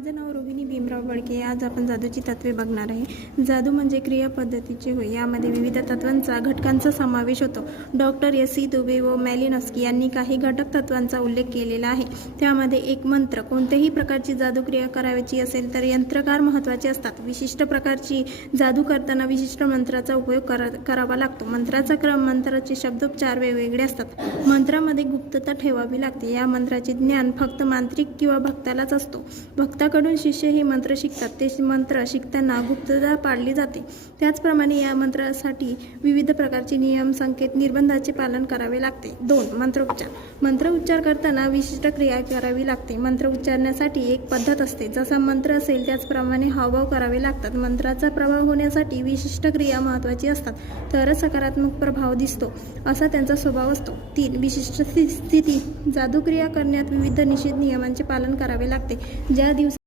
माझं नाव रोहिणी भीमराव बडके. आज आपण जादूची तत्वे बघणार आहे. जादू म्हणजे क्रियापद्धतीचे होय. यामध्ये विविध तत्वांचा घटकांचा समावेश होतो. Doctor SC. दुबे व मॅलिनॉस्की यांनी काही घटक तत्वांचा उल्लेख केलेला आहे. त्यामध्ये एक मंत्र. कोणत्याही प्रकारची जादूक्रिया करायची असेल तर यंत्रकार महत्त्वाचे असतात. विशिष्ट प्रकारची जादू करताना विशिष्ट मंत्राचा उपयोग करावा लागतो. मंत्राचा क्रम, मंत्राचे शब्दोच्चार वेगवेगळे असतात. मंत्रामध्ये गुप्तता ठेवावी लागते. या मंत्राचे ज्ञान फक्त मांत्रिक किंवा भक्तालाच असतो. भक्ताकडून शिष्य हे मंत्र शिकतात. ते मंत्र शिकताना गुप्तता पाळली जाते. त्याचप्रमाणे या मंत्रासाठी विविध प्रकारचे नियम, संकेत, निर्बंधांचे पालन करावे लागते. 2. मंत्रोच्चार. मंत्र उच्चार करताना विशिष्ट क्रिया करावी लागते. मंत्र उच्चारण्यासाठी एक पद्धत असते. जसा मंत्र असेल त्याचप्रमाणे हावभाव करावे लागतात. मंत्राचा प्रभाव होण्यासाठी विशिष्ट क्रिया महत्त्वाची असतात. तरच सकारात्मक प्रभाव दिसतो असा त्यांचा स्वभाव असतो. 3. विशिष्ट स्थिती. जादूक्रिया करण्यात विविध निषेध नियमांचे पालन करावे लागते. ज्या दिवशी